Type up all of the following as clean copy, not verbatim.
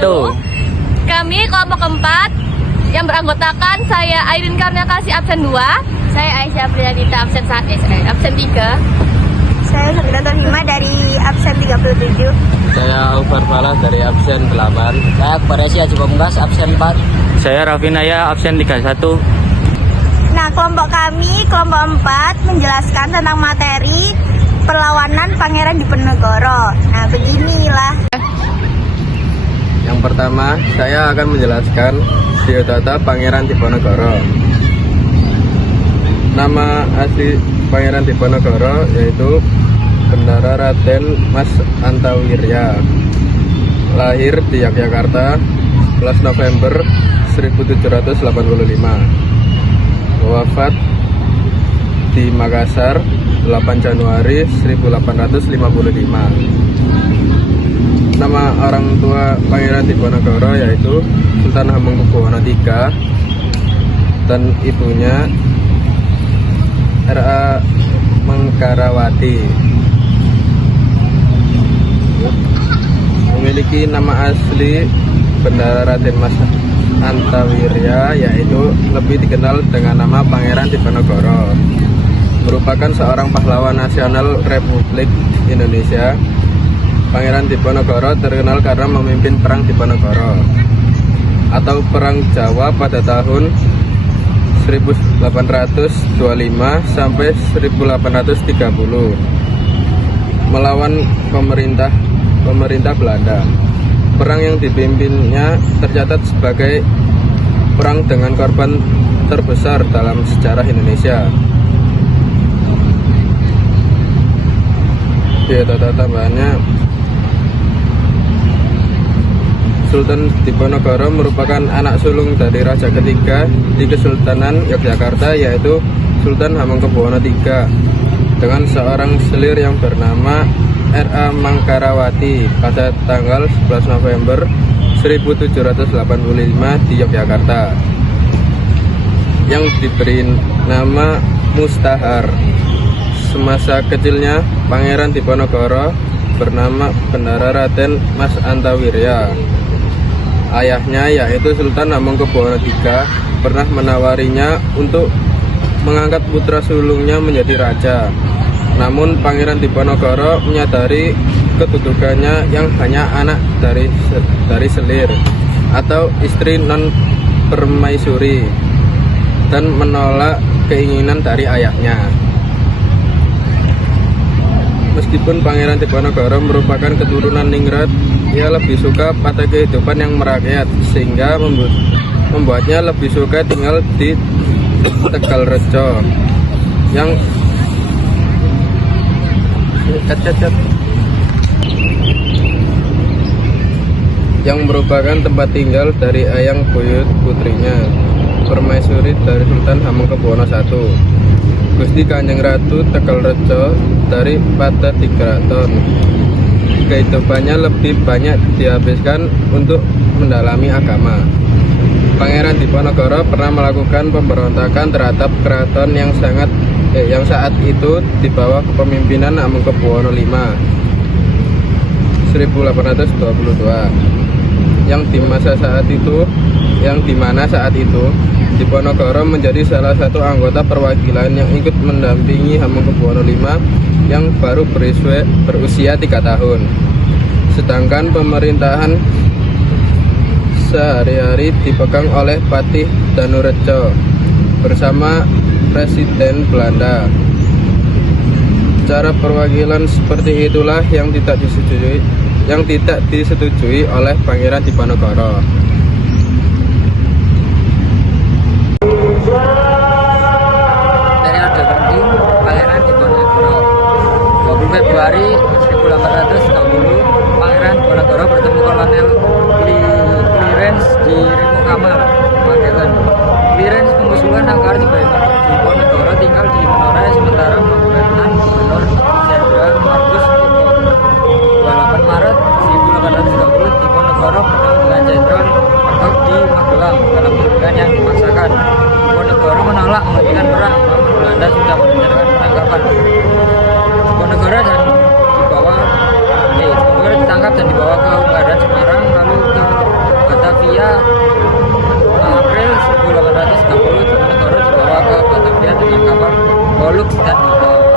1. Kami kelompok keempat yang beranggotakan saya Airin Karnia Kasih absen 2, saya Aisyah Priyanita absen 3. Saya Sabila Hima dari absen 37. Saya Ubar Falah dari absen 8. Saya Akbar Asia Cibomgas absen 4. Saya Raffi Naya absen 31. Nah, kelompok kami, kelompok 4, menjelaskan tentang materi perlawanan Pangeran Diponegoro. Nah, beginilah. Yang pertama, saya akan menjelaskan biodata Pangeran Diponegoro. Nama asli Pangeran Diponegoro yaitu Bendara Raden Mas Antawirya. Lahir di Yogyakarta 11 November 1785. Wafat di Makassar 8 Januari 1855. Nama orang tua Pangeran Diponegoro yaitu Sultan Hamengkubuwono III dan ibunya R.A. Mangkarawati. Memiliki nama asli Bendara Raden Mas Antawirya yaitu lebih dikenal dengan nama Pangeran Diponegoro. Merupakan seorang pahlawan nasional Republik Indonesia. Pangeran Diponegoro terkenal karena memimpin Perang Diponegoro atau Perang Jawa pada tahun 1825 sampai 1830 melawan pemerintah Belanda. Perang yang dipimpinnya tercatat sebagai perang dengan korban terbesar dalam sejarah Indonesia. Biodata tambahannya, Sultan Diponegoro merupakan anak sulung dari raja ketiga di Kesultanan Yogyakarta yaitu Sultan Hamengkubuwono III dengan seorang selir yang bernama R.A. Mangkarawati pada tanggal 11 November 1785 di Yogyakarta yang diberi nama Mustahar. Semasa kecilnya Pangeran Diponegoro bernama Bendara Raden Mas Antawirya. Ayahnya yaitu Sultan Hamengkubuwono III pernah menawarinya untuk mengangkat putra sulungnya menjadi raja. Namun Pangeran Diponegoro menyadari kedudukannya yang hanya anak dari selir atau istri non permaisuri dan menolak keinginan dari ayahnya. Meskipun Pangeran Diponegoro merupakan keturunan ningrat, ia lebih suka pada kehidupan yang merakyat sehingga membuatnya lebih suka tinggal di Tegalrejo yang merupakan tempat tinggal dari Ayang Buyut putrinya, permaisuri dari Sultan Hamengkubuwono I, Gusti Kanjeng Ratu Tegalrejo dari Patih Kraton. Kehidupannya lebih banyak dihabiskan untuk mendalami agama. Pangeran Diponegoro pernah melakukan pemberontakan terhadap keraton yang saat itu di bawah kepemimpinan Hamengkubuwono V 1822 yang di mana saat itu Diponegoro menjadi salah satu anggota perwakilan yang ikut mendampingi Hamengkubuwono V yang baru berusia 3 tahun. Sedangkan pemerintahan sehari-hari dipegang oleh Patih Danurejo bersama Presiden Belanda. Cara perwakilan seperti itulah yang tidak disetujui oleh Pangeran Diponegoro. Periode penting Pangeran Diponegoro. 20 Februari 1860 Pangeran Diponegoro bertemu Kolonel Clarence di Remo Kamal, Magetan. Clarence mengusulkan agar Diponegoro tinggal di Menora sementara Lieutenant Gubernur Jenderal Markus Tito. 28 Maret 1830 Diponegoro bertemu dengan Jenderal Markov di Magelang dalam kunjungan yang dipaksakan. Diponegoro menolak menghentikan perang, namun Belanda sudah merencanakan penangkapan. Diponegoro ditangkap dan dibawa ke Ungaran Semarang lalu ke Pollux dan ditawan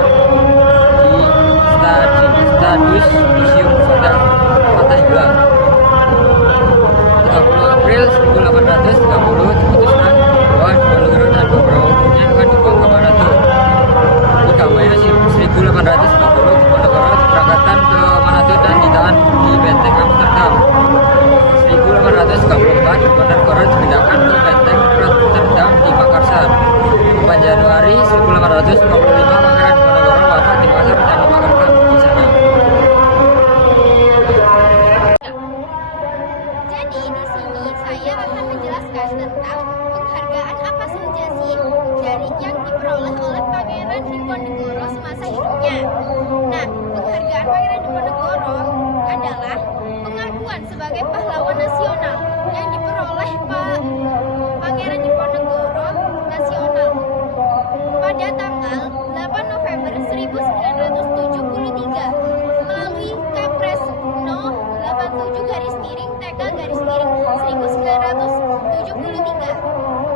di Stadus Museum Hotel Fathahillah. 30 April 1830 diputuskan bahwa Diponegoro dan beberapa waktunya akan dibuang ke Manado. 3 Mei 1850 Diponegoro diberangkatkan ke Manado dan ditahan di Benteng Amsterdam. 1834 Diponegoro dipindahkan ke Benteng Rotterdam di Makassar. 4 Januari 1855 Pangeran Diponegoro wafat di Makassar dan dimakamkan di sana. Jadi di sini saya akan menjelaskan tentang penghargaan apa saja sih dari yang diperoleh oleh Pangeran Diponegoro semasa hidupnya. Nah, penghargaan Pangeran Diponegoro adalah pengakuan sebagai pahlawan nasional yang diperoleh Pangeran Diponegoro nasional pada tanggal 8 November 1973 melalui Kepres No. 87-TK-1973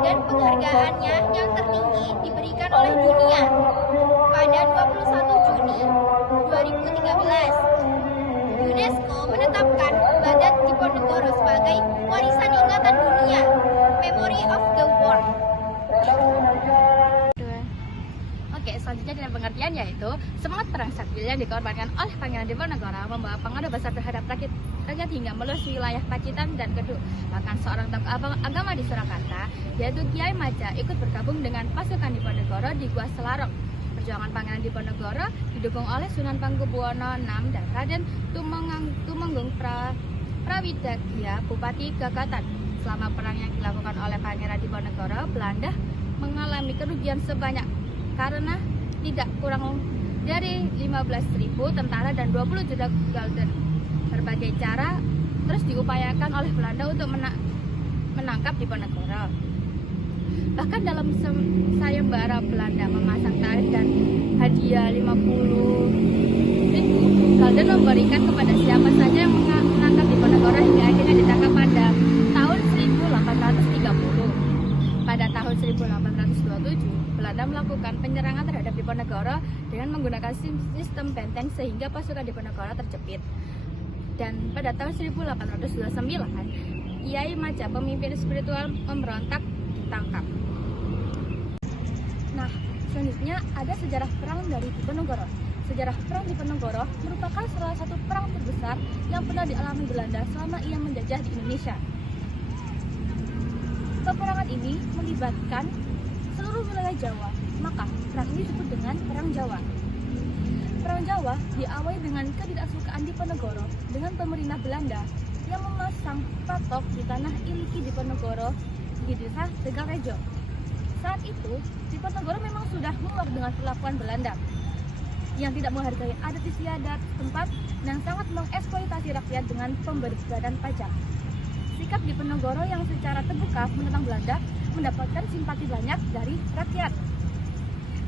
dan penghargaannya yang tertinggi diberikan oleh dunia pada 21 Juni 2013. UNESCO menetapkan Badak Diponegoro sebagai warisan ingatan dunia, Memory of the World. Oke, selanjutnya dengan pengertian yaitu semangat perang Satbil yang dikorbankan oleh Pangeran Diponegoro membawa pengaruh besar terhadap rakyat hingga melus wilayah Pacitan dan Kedung. Bahkan seorang tokoh agama di Surakarta, yaitu Kiai Maja, ikut bergabung dengan pasukan Diponegoro di Gua Selarong. Perjuangan Pangeran Diponegoro didukung oleh Sunan Pangkubuwono VI dan Raden Tumenggung Prawidagya, Bupati Gagatan. Selama perang yang dilakukan oleh Pangeran Diponegoro, Belanda mengalami kerugian sebanyak karena tidak kurang dari 15.000 tentara dan 20 juta gulden. Berbagai cara terus diupayakan oleh Belanda untuk menangkap Diponegoro. Bahkan dalam sayembara Belanda memasang tarif dan hadiah 50.000 gulden memberikan kepada siapa saja yang menangkap Diponegoro hingga akhirnya ditangkap pada tahun 1830. Pada tahun 1827, Belanda melakukan penyerangan terhadap Diponegoro dengan menggunakan sistem benteng sehingga pasukan Diponegoro terjepit. Dan pada tahun 1829, Kiai Maja, pemimpin spiritual pemberontak, ditangkap. Nah, selanjutnya ada sejarah perang dari Diponegoro. Sejarah perang Diponegoro merupakan salah satu perang terbesar yang pernah dialami Belanda selama ia menjajah di Indonesia. Peperangan ini melibatkan seluruh wilayah Jawa, maka perang ini disebut dengan Perang Jawa. Perang Jawa diawali dengan ketidaksukaan Diponegoro dengan pemerintah Belanda yang memasang patok di tanah Iliki Diponegoro di desa Tegalrejo. Saat itu, Diponegoro memang sudah muak dengan perlakuan Belanda yang tidak menghargai adat istiadat tempat dan sangat mengeksploitasi rakyat dengan pemberian pajak. Sikap Diponegoro yang secara terbuka menentang Belanda mendapatkan simpati banyak dari rakyat.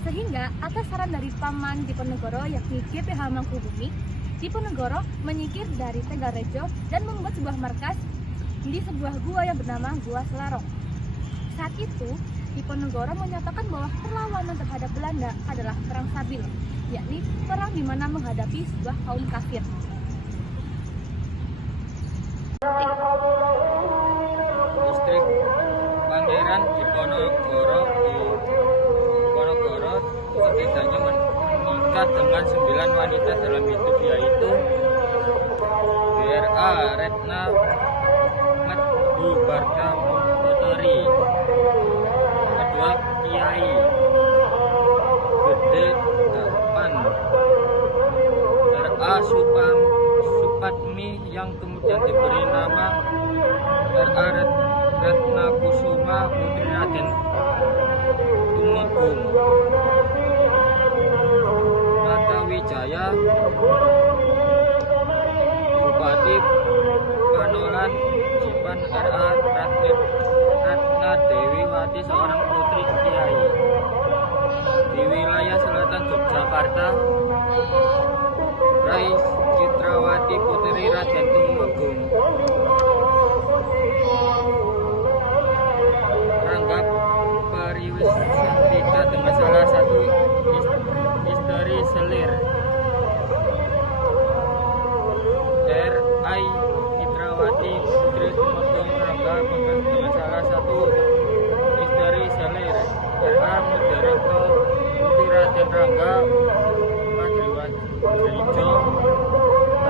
Sehingga atas saran dari paman Diponegoro yakni GPH Mangkubumi, Diponegoro menyingkir dari Tegalrejo dan membuat sebuah markas di sebuah gua yang bernama Gua Selarong. Saat itu, Diponegoro menyatakan bahwa perlawanan terhadap Belanda adalah perang Sabil, yakni perang di mana menghadapi sebuah kaum kafir. Istri Pangeran Diponegoro setidaknya menikah dengan 9 wanita dalam hidup, yaitu BRA Retna Madhubarda Putri, kedua Kiai Gede Dapan, RA Supatmi yang kemudian diberi nama RA Retna Kusuma Putri Raden Tumenggung, Nata Wijaya Bupati Panolan Jipan, RA Ratna Dewi Wati seorang putri Kiai di wilayah selatan Yogyakarta, Rai Citrawati Putri Raden Tumenggung, Ranggap Periwisata dengan salah satu Misteri Selir R.A. Mudarito Putri Raden Rangga Padriwan Jerijo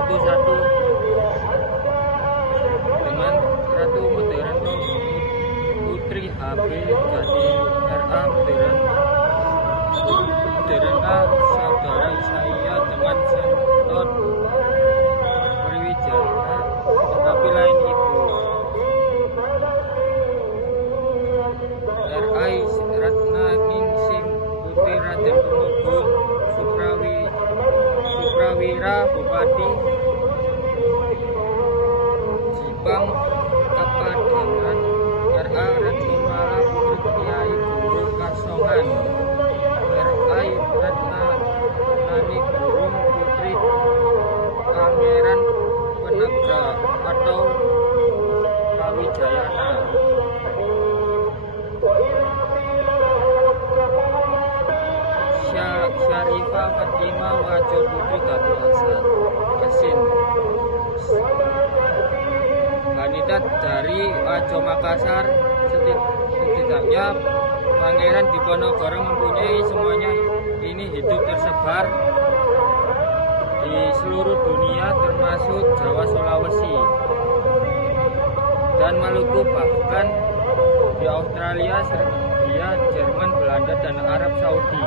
1 dengan Ratu Mudarito Putri H.B. Jadi R.A. Mudarita saudara saya dengan Sentot Priwijaya tetapi lain ibu. R.I. Ratna Ningsing Putri Raden Tumenggung Suprawira Bupati Jipang Kapadangan R.A. Ratnamala Putri Kiai Guru Kasongan R.I. Ratna Nani Gurung Putri Pangeran Penagra atau Kawijayana. Syarifah Fatimah Wajo Putri Datu Asin kandidat dari Wajo Makassar. Setidaknya Pangeran Diponegoro mempunyai semuanya ini hidup tersebar di seluruh dunia termasuk Jawa, Sulawesi dan Maluku, bahkan di Australia, Serbia, Jerman, Belanda, dan Arab Saudi.